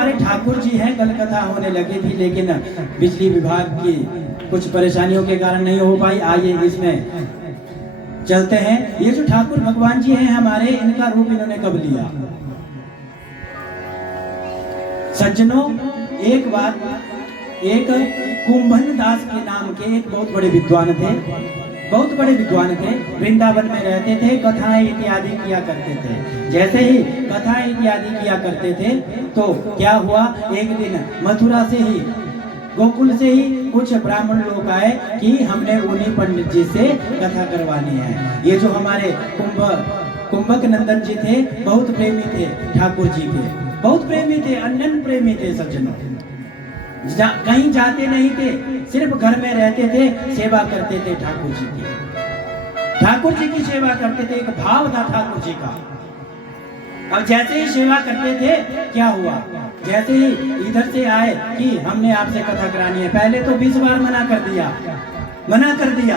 हमारे ठाकुर जी हैं, कल कथा होने लगी थी, लेकिन बिजली विभाग की कुछ परेशानियों के कारण नहीं हो पाई। आइए इसमें चलते हैं। ये जो ठाकुर भगवान जी हैं हमारे, इनका रूप इन्होंने कब लिया? सज्जनों, एक बात, एक कुंभन दास के नाम के एक बहुत बड़े विद्वान थे, बहुत बड़े विद्वान थे, वृंदावन में रहते थे, कथाएं इत्यादि किया करते थे। जैसे ही कथाएं इत्यादि किया करते थे तो क्या हुआ, एक दिन मथुरा से ही, गोकुल से ही कुछ ब्राह्मण लोग आए कि हमने उन्हीं पंडित जी से कथा करवानी है। ये जो हमारे कुंभक नंदन जी थे, बहुत प्रेमी थे ठाकुर जी के, बहुत प्रेमी थे, अनन्य प्रेमी थे सज्जनों। कहीं जाते नहीं थे, सिर्फ घर में रहते थे, सेवा करते थे ठाकुर जी की, ठाकुर जी की सेवा करते थे। एक भाव था ठाकुर जी का। अब जैसे ही सेवा करते थे, क्या हुआ, जैसे ही इधर से आए कि हमने आपसे कथा करानी है, पहले तो 20 बार मना कर दिया, मना कर दिया,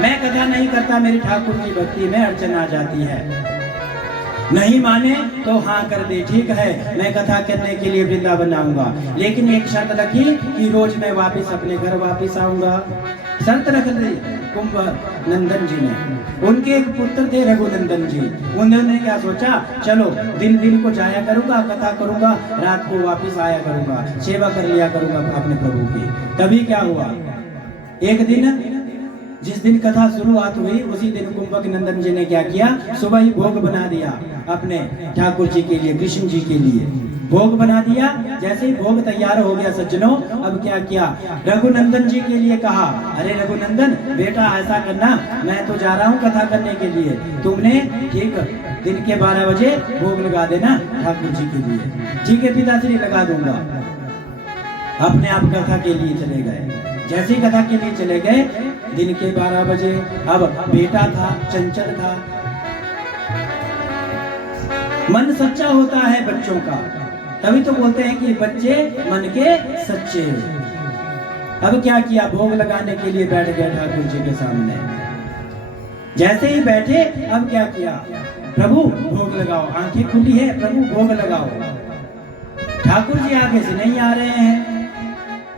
मैं कथा नहीं करता, मेरी ठाकुर की भक्ति में अड़चन आ जाती है। नहीं माने तो हाँ कर दे, ठीक है मैं कथा करने के लिए वृंदावन आऊंगा, लेकिन एक शर्त रखी कि रोज मैं वापस अपने घर वापस आऊंगा। शर्त रख दी कुंभ नंदन जी ने। उनके एक पुत्र थे रघुनंदन जी, उन्होंने क्या सोचा, चलो दिन दिन को जाया करूंगा, कथा करूंगा, रात को वापस आया करूंगा, सेवा कर लिया करूंगा अपने प्रभु की। तभी क्या हुआ, एक दिन जिस दिन कथा शुरुआत हुई उसी दिन कुंभक नंदन जी ने क्या किया, सुबह ही भोग बना दिया अपने ठाकुर जी के लिए, कृष्ण जी के लिए भोग बना दिया। जैसे ही भोग तैयार हो गया सज्जनों, अब क्या किया, रघुनंदन जी के लिए कहा, अरे रघुनंदन बेटा ऐसा करना, मैं तो जा रहा हूँ कथा करने के लिए, तुमने ठीक दिन के 12 बजे भोग लगा देना ठाकुर जी के लिए। ठीक है पिताश्री, लगा दूंगा। अपने आप कथा के लिए चले गए। जैसे कथा के लिए चले गए, दिन के 12 बजे, अब बेटा था, चंचल था, मन सच्चा होता है बच्चों का, तभी तो बोलते हैं कि बच्चे मन के सच्चे। अब क्या किया, भोग लगाने के लिए बैठ गए ठाकुर जी के सामने। जैसे ही बैठे, अब क्या किया, प्रभु भोग लगाओ, आंखें खुली है, प्रभु भोग लगाओ। ठाकुर जी आगे से नहीं आ रहे हैं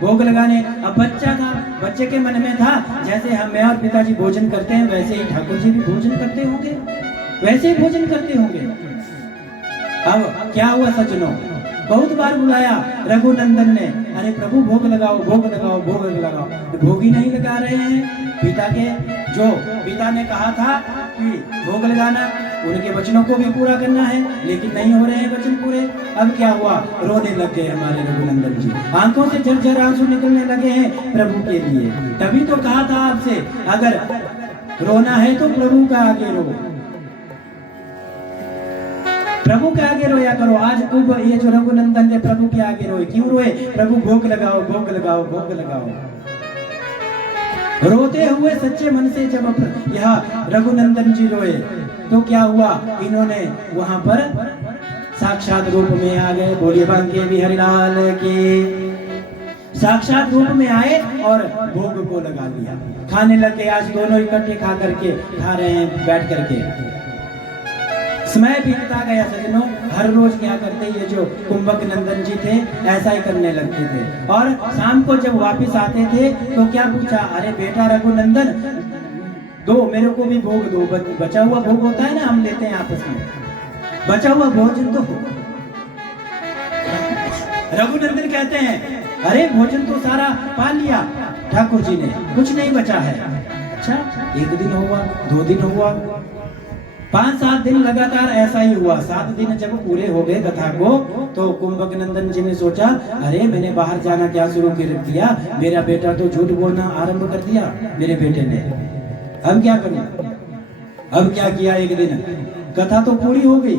भोग लगाने। अब बच्चा था, बच्चे के मन में था जैसे हम, मैं और पिताजी भोजन करते हैं, वैसे ही ठाकुर जी भी भोजन करते होंगे, वैसे ही भोजन करते होंगे। अब क्या हुआ सज्जनों, बहुत बार बुलाया रघुनंदन ने, अरे प्रभु भोग लगाओ, भोग लगाओ, भोग लगाओ, भोग ही नहीं लगा रहे हैं। पिता के, जो पिता ने कहा था कि भोग लगाना, उनके वचनों को भी पूरा करना है, लेकिन नहीं हो रहे हैं वचन पूरे। अब क्या हुआ, रोने लग गए हमारे रघुनंदन जी, आंखों से झरझर आंसू निकलने लगे हैं प्रभु के लिए। तभी तो कहा था आपसे, अगर रोना है तो प्रभु का आगे रो, प्रभु के आगे रोया करो। आज खूब ये जो रघुनंदन थे प्रभु के आगे रोए, क्यों रोए, प्रभु भोग लगाओ, भोग लगाओ, भोग लगाओ। रोते हुए सच्चे मन से जब यहाँ रघुनंदन जी रोए तो क्या हुआ, इन्होंने वहां पर साक्षात रूप में आ गए। बोलिए बांके बिहारी लाल के, साक्षात रूप में आए और भोग को लगा लिया, खाने लगे। आज दोनों इकट्ठे खा करके खा रहे हैं बैठ करके। समय बीतता गया सज्जनों, हर रोज क्या करते, ये जो कुंभक नंदन जी थे ऐसा ही करने लगते थे। और शाम को जब वापस आते थे तो क्या पूछा, अरे बेटा रघुनंदन दो, मेरे को भी भोग दो, बचा हुआ भोग होता है ना, हम लेते हैं आपस में, बचा हुआ भोजन तो। रघुनंदन कहते हैं, अरे भोजन तो सारा पा लिया ठाकुर जी ने, कुछ नहीं बचा है। अच्छा, एक दिन हुआ, 2 दिन हुआ, 5-7 दिन लगातार ऐसा ही हुआ। 7 दिन जब पूरे हो गए कथा को, तो कुंभक नंदन जी ने सोचा, अरे मैंने बाहर जाना क्या शुरू कर दिया, मेरा बेटा तो झूठ बोलना आरंभ कर दिया मेरे बेटे ने, अब क्या करूं। अब क्या किया, एक दिन कथा तो पूरी हो गई,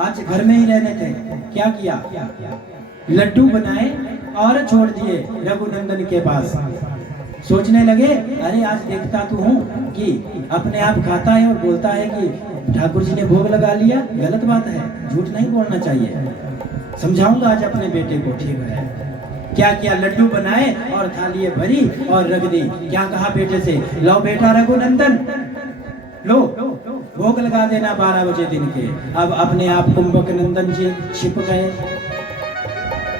आज घर में ही रहने थे, क्या किया, लड्डू बनाए और छोड़ दिए रघुनंदन के पास। सोचने लगे, अरे आज देखता तो हूँ कि अपने आप खाता है और बोलता है कि ठाकुर जी ने भोग लगा लिया, गलत बात है, झूठ नहीं बोलना चाहिए, समझाऊंगा आज अपने बेटे को। ठीक है, क्या किया, लड्डू बनाए और थाली भरी और रख दी। क्या कहा बेटे से, लो बेटा रघुनंदन, लो भोग लगा देना 12 बजे दिन के। अब अपने आप कुंभक नंदन जी छिप गए।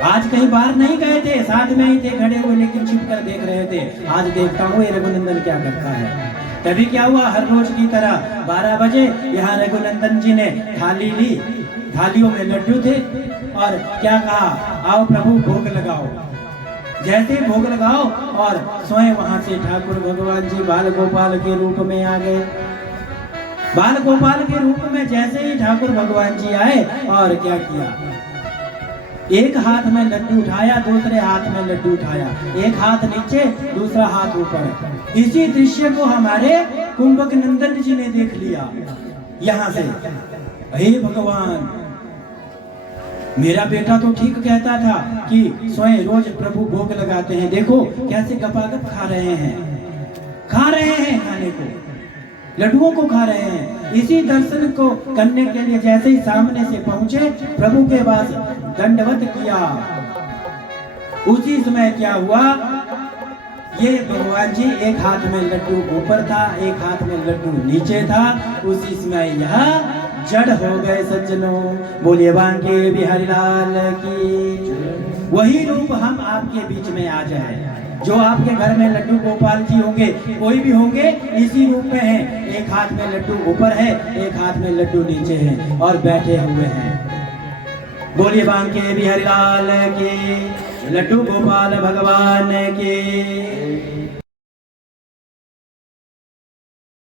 आज कहीं बाहर नहीं गए थे, साथ में ही थे खड़े हुए, लेकिन छिप कर देख रहे थे। आज देखता हूँ ये रघुनंदन क्या करता है। तभी क्या हुआ, हर रोज की तरह 12 बजे यहाँ रघुनंदन जी ने थाली ली, थालियों में लड्डू थे और क्या कहा, आओ प्रभु भोग लगाओ। जैसे भोग लगाओ और स्वयं वहां से ठाकुर भगवान जी बाल गोपाल के रूप में आ गए। बाल गोपाल के रूप में जैसे ही ठाकुर भगवान जी आए और क्या किया, एक हाथ में लड्डू उठाया, दूसरे हाथ में लड्डू उठाया, एक हाथ नीचे दूसरा हाथ ऊपर। इसी दृश्य को हमारे कुंभक नंदन जी ने देख लिया यहाँ से। हे भगवान, मेरा बेटा तो ठीक कहता था कि स्वयं रोज प्रभु भोग लगाते हैं, देखो कैसे गपागप खा रहे हैं खाने को, लड्डुओं को खा रहे हैं। इसी दर्शन को करने के लिए जैसे ही सामने से पहुंचे, प्रभु के पास दंडवत किया, उसी समय क्या हुआ, ये भगवान जी एक हाथ में लड्डू ऊपर था, एक हाथ में लड्डू नीचे था। उसी समय यह जड़ हो गए सज्जनों। बोलिए बांके बिहारी लाल की। वही रूप हम आपके बीच में आ जाए। जो आपके घर में लड्डू गोपाल जी होंगे, कोई भी होंगे, इसी रूप में है। एक हाथ में लड्डू ऊपर है, एक हाथ में लड्डू नीचे है और बैठे हुए हैं। बोलिए बांके बिहारी लाल के, लड्डू गोपाल भगवान के।